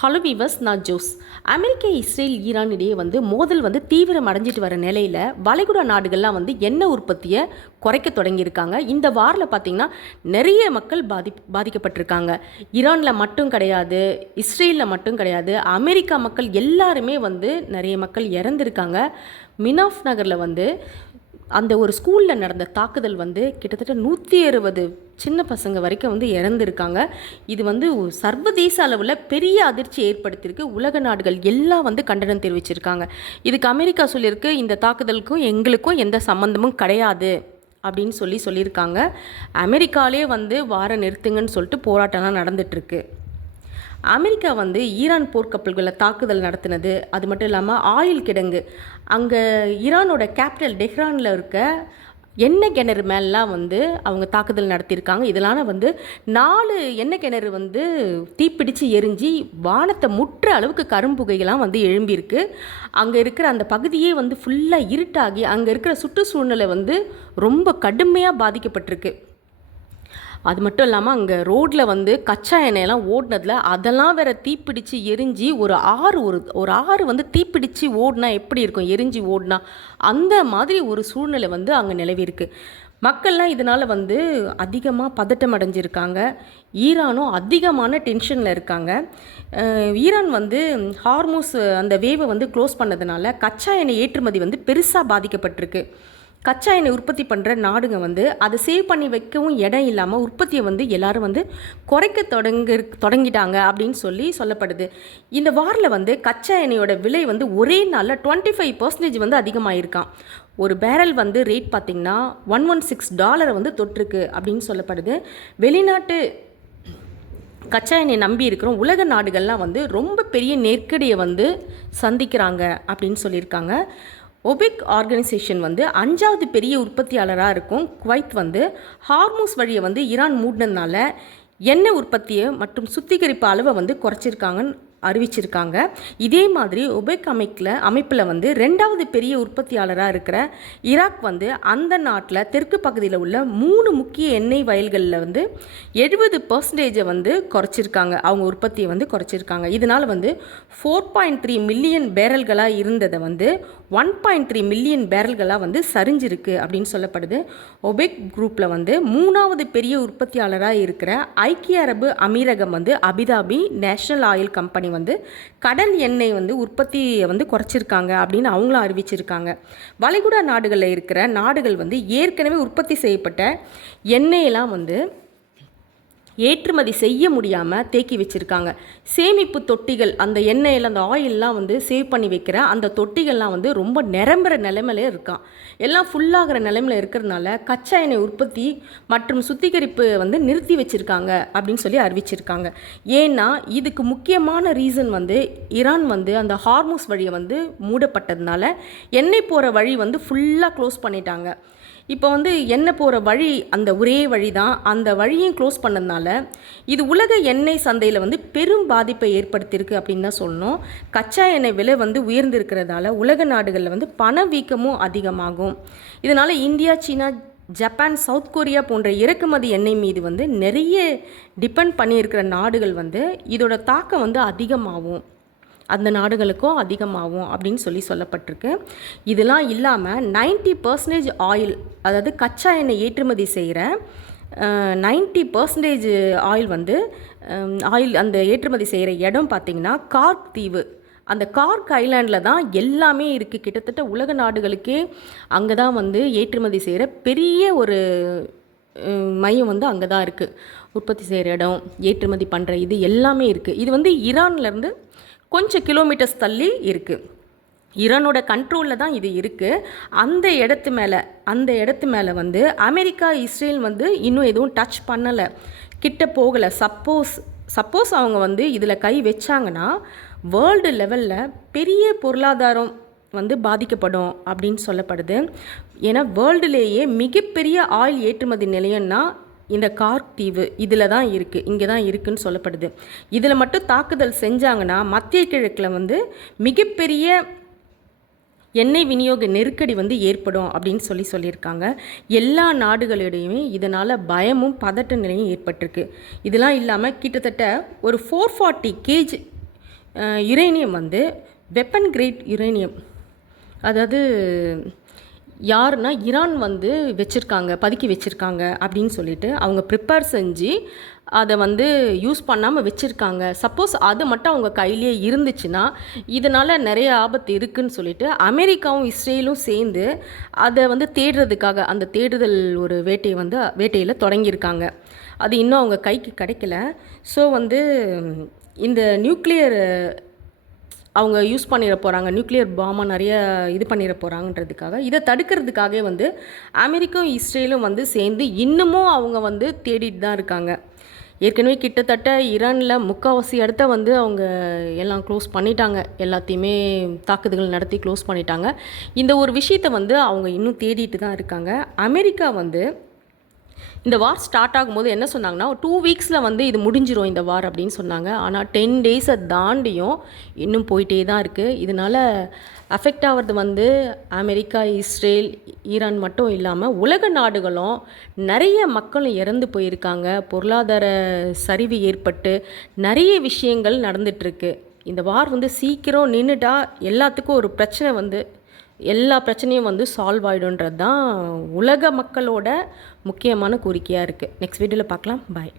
Hello viewers, நான் Jose. America, Israel, Iran இடையே மோதல் தீவிரம் அடைஞ்சிட்டு வர நிலையில் வளைகுடா நாடுகள்லாம் எண்ணெய் உற்பத்தியை குறைக்க தொடங்கியிருக்காங்க. இந்த வாரில் பார்த்திங்கன்னா நிறைய மக்கள் பாதிக்கப்பட்டிருக்காங்க. ஈரானில் மட்டும் கிடையாது, இஸ்ரேலில் மட்டும் கிடையாது, அமெரிக்கா மக்கள் எல்லாருமே நிறைய மக்கள் இறந்துருக்காங்க. மினாஃப் நகரில் அந்த ஒரு ஸ்கூலில் நடந்த தாக்குதல் கிட்டத்தட்ட 160 சின்ன பசங்க வரைக்கும் இறந்துருக்காங்க. இது சர்வதேச அளவில் பெரிய அதிர்ச்சி ஏற்படுத்தியிருக்கு. உலக நாடுகள் எல்லாம் கண்டனம் தெரிவிச்சிருக்காங்க. இதுக்கு அமெரிக்கா சொல்லியிருக்கு, இந்த தாக்குதலுக்கும் எங்களுக்கும் எந்த சம்மந்தமும் கிடையாது அப்படின்னு சொல்லியிருக்காங்க. அமெரிக்காலே வார நிறுத்துங்கன்னு சொல்லிட்டு போராட்டம்லாம் நடந்துகிட்ருக்கு. அமெரிக்கா ஈரான் போர்க்கப்பல்களை தாக்குதல் நடத்தினது, அது மட்டும் இல்லாமல் ஆயில் கிடங்கு, அங்கே ஈரானோட கேபிட்டல் டெஹ்ரானில் இருக்க எண்ணெய் கிணறு மேலாம் அவங்க தாக்குதல் நடத்தியிருக்காங்க. இதனால் 4 எண்ணெய் கிணறு தீப்பிடித்து எரிஞ்சு வானத்தை முற்ற அளவுக்கு கரும்புகைகள்லாம் எழும்பியிருக்கு. அங்கே இருக்கிற அந்த பகுதியே ஃபுல்லாக இருட்டாகி அங்கே இருக்கிற சுற்றுச்சூழ்நிலை ரொம்ப கடுமையாக பாதிக்கப்பட்டிருக்கு. அது மட்டும் இல்லாமல் அங்கே ரோட்டில் கச்சா எண்ணெயெல்லாம் ஓடினதில் அதெல்லாம் வேறு தீப்பிடித்து எரிஞ்சு ஒரு ஆறு தீப்பிடித்து ஓடினா எப்படி இருக்கும், எரிஞ்சு ஓடினா அந்த மாதிரி ஒரு சூழ்நிலை அங்கே நிலவிருக்கு. மக்கள்லாம் இதனால் அதிகமாக பதட்டம் அடைஞ்சிருக்காங்க. ஈரானும் அதிகமான டென்ஷனில் இருக்காங்க. ஈரான் ஹார்மோஸ் அந்த வேவை க்ளோஸ் பண்ணதுனால கச்சா எண்ணெய் ஏற்றுமதி பெருசாக பாதிக்கப்பட்டிருக்கு. கச்சா எண்ணெய் உற்பத்தி பண்ணுற நாடுங்க அதை சேவ் பண்ணி வைக்கவும் இடம் இல்லாமல் உற்பத்தியை எல்லாரும் குறைக்க தொடங்கிட்டாங்க அப்படின்னு சொல்லப்படுது. இந்த வாரில் கச்சா எண்ணெயோட விலை ஒரே நாளில் 25% அதிகமாகிருக்கான். ஒரு பேரல் ரேட் பார்த்திங்கன்னா $116 தொட்டிருக்கு அப்படின்னு சொல்லப்படுது. வெளிநாட்டு கச்சா எண்ணெய் நம்பி இருக்கிறோம் உலக நாடுகள்லாம் ரொம்ப பெரிய நெருக்கடியை சந்திக்கிறாங்க அப்படின்னு சொல்லியிருக்காங்க. ஒபெக் ஆர்கனைசேஷன் 5வது பெரிய உற்பத்தியாளராக இருக்கும். குவைத் ஹார்மோஸ் வழியை ஈரான் மூடினதுனால எண்ணெய் உற்பத்தியை மற்றும் சுத்திகரிப்பு அளவை குறைச்சிருக்காங்கன்னு அறிவிச்சிருக்காங்க. இதே மாதிரி ஒபெக் அமைப்பில் 2வது பெரிய உற்பத்தியாளராக இருக்கிற ஈராக் அந்த நாட்டில் தெற்கு பகுதியில் உள்ள 3 முக்கிய எண்ணெய் வயல்களில் 70% குறைச்சிருக்காங்க. அவங்க உற்பத்தியை குறைச்சிருக்காங்க. இதனால் 4.3 மில்லியன் பேரல்களாக இருந்ததை 1.3 மில்லியன் பேரல்களாக சரிஞ்சிருக்கு அப்படின்னு சொல்லப்படுது. ஒபெக் குரூப்பில் 3வது பெரிய உற்பத்தியாளராக இருக்கிற ஐக்கிய அரபு அமீரகம் அபிதாபி நேஷனல் ஆயில் கம்பெனி கடல் எண்ணெய் உற்பத்தியை குறைச்சிருக்காங்க அப்படின்னு அவங்களும் அறிவிச்சிருக்காங்க. வளைகுடா நாடுகளில் இருக்கிற நாடுகள் ஏற்கனவே உற்பத்தி செய்யப்பட்ட எண்ணெயெல்லாம் ஏற்றுமதி செய்ய முடியாமல் தேக்கி வச்சுருக்காங்க. சேமிப்பு தொட்டிகள், அந்த எண்ணெயில் அந்த ஆயிலெலாம் சேவ் பண்ணி வைக்கிற அந்த தொட்டிகள்லாம் ரொம்ப நிரம்புகிற நிலைமையிலே இருக்கான். எல்லாம் ஃபுல்லாகிற நிலைமையில் இருக்கிறதுனால கச்சா எண்ணெய் உற்பத்தி மற்றும் சுத்திகரிப்பு நிறுத்தி வச்சுருக்காங்க அப்படின்னு சொல்லி அறிவிச்சிருக்காங்க. ஏன்னா இதுக்கு முக்கியமான ரீசன் ஈரான் அந்த ஹார்மோஸ் வழியை மூடப்பட்டதுனால எண்ணெய் போகிற வழி ஃபுல்லாக க்ளோஸ் பண்ணிட்டாங்க. இப்போ எண்ணெய் போகிற வழி அந்த ஒரே வழி தான், அந்த வழியும் க்ளோஸ் பண்ணதுனால இது உலக எண்ணெய் சந்தையில் பெரும் பாதிப்பை ஏற்படுத்தியிருக்கு அப்படின்னு தான் சொல்லணும். கச்சா எண்ணெய் விலை உயர்ந்திருக்கிறதால உலக நாடுகளில் பணவீக்கமும் அதிகமாகும். இதனால் இந்தியா, சீனா, ஜப்பான், சவுத் கொரியா போன்ற இறக்குமதி எண்ணெய் மீது நிறைய டிபெண்ட் பண்ணியிருக்கிற நாடுகள் இதோட தாக்கம் அதிகமாகும், அந்த நாடுகளுக்கும் அதிகமாகும் அப்படின்னு சொல்லப்பட்டிருக்கு. இதெல்லாம் இல்லாமல் 90% ஆயில், அதாவது கச்சா எண்ணெய் ஏற்றுமதி செய்கிற 90% ஆயில் ஆயில் அந்த ஏற்றுமதி செய்கிற இடம் பார்த்திங்கன்னா கார்க் தீவு. அந்த கார்க் ஐலாண்டில் தான் எல்லாமே இருக்குது. கிட்டத்தட்ட உலக நாடுகளுக்கே அங்கே தான் ஏற்றுமதி செய்கிற பெரிய ஒரு மையம் அங்கே தான் இருக்குது. உற்பத்தி செய்கிற இடம், ஏற்றுமதி பண்ணுற இது எல்லாமே இருக்குது. இது ஈரான்லேருந்து கொஞ்சம் கிலோமீட்டர்ஸ் தள்ளி இருக்குது. ஈரானோட கண்ட்ரோலில் தான் இது இருக்குது. அந்த இடத்து மேலே அமெரிக்கா, இஸ்ரேல் இன்னும் எதுவும் டச் பண்ணலை, கிட்ட போகலை. சப்போஸ் அவங்க இதில் கை வச்சாங்கன்னா வேர்ல்டு லெவலில் பெரிய பொருளாதாரம் பாதிக்கப்படும் அப்படின்னு சொல்லப்படுது. ஏன்னா வேர்ல்டுலேயே மிகப்பெரிய ஆயில் ஏற்றுமதி நிலையம்னா இந்த கார்க் தீவு இதில் தான் இருக்குது, இங்கே தான் இருக்குதுன்னு சொல்லப்படுது. இதில் மட்டும் தாக்குதல் செஞ்சாங்கன்னா மத்திய கிழக்கில் மிகப்பெரிய எண்ணெய் விநியோக நெருக்கடி ஏற்படும் அப்படின்னு சொல்லியிருக்காங்க. எல்லா நாடுகளிடையுமே இதனால் பயமும் பதட்ட நிலையும் ஏற்பட்டிருக்கு. இதெல்லாம் இல்லாமல் கிட்டத்தட்ட ஒரு 440 kg யுரேனியம் வந்து வெப்பன் கிரேட் யுரேனியம், அதாவது யாருன்னா ஈரான் வந்து வச்சுருக்காங்க, பதுக்கி வச்சுருக்காங்க அப்படின்னு சொல்லிட்டு அவங்க ப்ரிப்பேர் செஞ்சு அதை வந்து யூஸ் பண்ணாமல் வச்சுருக்காங்க. சப்போஸ் அது மட்டும் அவங்க கையிலே இருந்துச்சுன்னா இதனால் நிறைய ஆபத்து இருக்குதுன்னு சொல்லிட்டு அமெரிக்காவும் இஸ்ரேலும் சேர்ந்து அதை வந்து தேடுறதுக்காக அந்த தேடுதல் ஒரு வேட்டையில் தொடங்கியிருக்காங்க. அது இன்னும் அவங்க கைக்கு கிடைக்கல. ஸோ வந்து இந்த நியூக்ளியர் அவங்க யூஸ் பண்ணிட போகிறாங்க, நியூக்ளியர் பாமை நிறைய இது பண்ணிட போகிறாங்கன்றதுக்காக, இதை தடுக்கிறதுக்காகவே வந்து அமெரிக்காவும் இஸ்ரேலும் வந்து சேர்ந்து இன்னமும் அவங்க வந்து தேடிட்டு தான் இருக்காங்க. ஏற்கனவே கிட்டத்தட்ட ஈரானில் முக்கால்வாசி இடத்த வந்து அவங்க எல்லாம் க்ளோஸ் பண்ணிட்டாங்க, எல்லாத்தையுமே தாக்குதல்கள் நடத்தி க்ளோஸ் பண்ணிட்டாங்க. இந்த ஒரு விஷயத்தை வந்து அவங்க இன்னும் தேடிட்டு தான் இருக்காங்க. அமெரிக்கா வந்து இந்த வார் ஸ்டார்ட் ஆகும்போது என்ன சொன்னாங்கன்னா 2 வீக்ஸில் வந்து இது முடிஞ்சிரும் இந்த வார் அப்படின்னு சொன்னாங்க. ஆனால் 10 டேஸை தாண்டியும் இன்னும் போயிட்டே தான் இருக்குது. இதனால் அஃபெக்ட் ஆகிறது வந்து அமெரிக்கா, இஸ்ரேல், ஈரான் மட்டும் இல்லாமல் உலக நாடுகளும் நிறைய மக்களும் இறந்து போயிருக்காங்க. பொருளாதார சரிவு ஏற்பட்டு நிறைய விஷயங்கள் நடந்துகிட்ருக்கு. இந்த வார் வந்து சீக்கிரம் நின்றுட்டா எல்லாத்துக்கும் ஒரு பிரச்சனை வந்து எல்லா பிரச்சனையும் வந்து சால்வ் ஆகிடுன்றது தான் உலக மக்களோட முக்கியமான கோரிக்கையாக இருக்குது. நெக்ஸ்ட் வீடியோவில் பார்க்கலாம். பாய்.